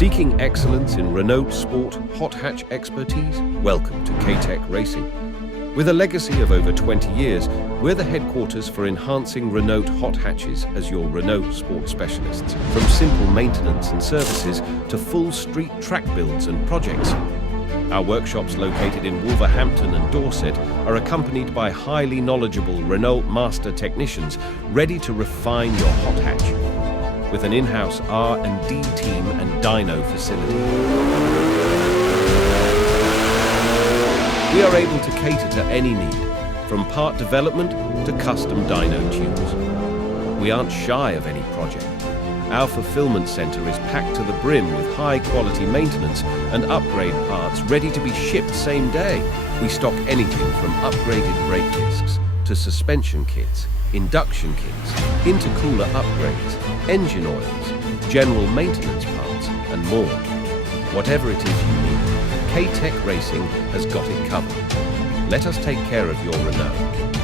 Seeking excellence in Renault Sport hot hatch expertise? Welcome to K-Tec Racing. With a legacy of over 20 years, we're the headquarters for enhancing Renault hot hatches as your Renault Sport specialists. From simple maintenance and services to full street track builds and projects. Our workshops located in Wolverhampton and Dorset are accompanied by highly knowledgeable Renault master technicians ready to refine your hot hatch. With an in-house R&D team and dyno facility. We are able to cater to any need, from part development to custom dyno tunes. We aren't shy of any project. Our fulfillment centre is packed to the brim with high-quality maintenance and upgrade parts ready to be shipped same day. We stock anything from upgraded brake discs to suspension kits, induction kits, intercooler upgrades, engine oils, general maintenance parts, and more. Whatever it is you need, K-Tec Racing has got it covered. Let us take care of your Renault.